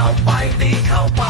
เข้าไปตีเข้าไป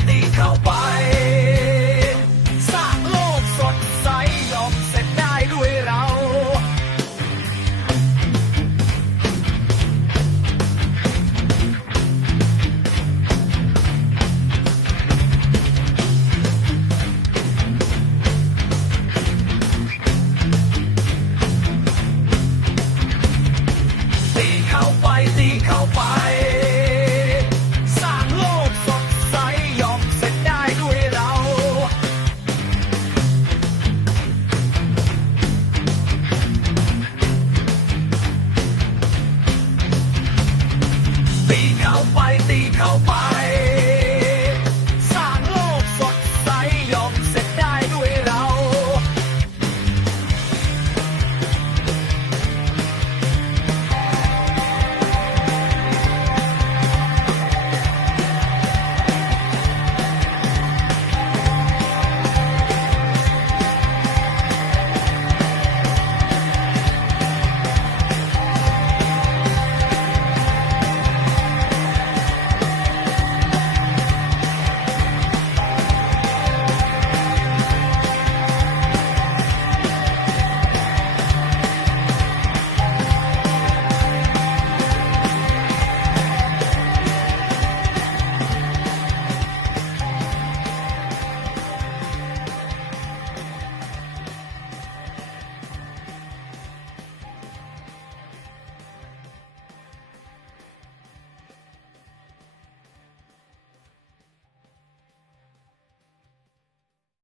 Lightning não para.